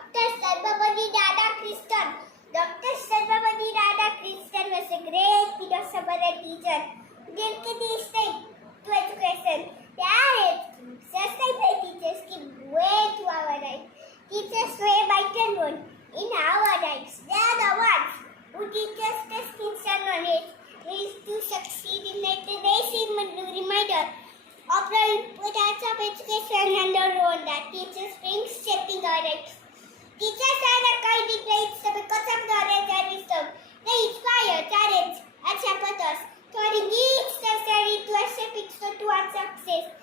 Dr. Sarvapalli Radhakrishnan. Dr. Sarvapalli Radhakrishnan was a great philosopher, a teacher, that is interesting, and he was the way to our life. They were constantly in our life. They are the ones who teach us to succeed in life. They say in Mandal, put us up in the standard Teachers are the kind of traits because of knowledge and wisdom. They inspire, challenge, and shepherd us, turning each necessary to a stepping stone towards success.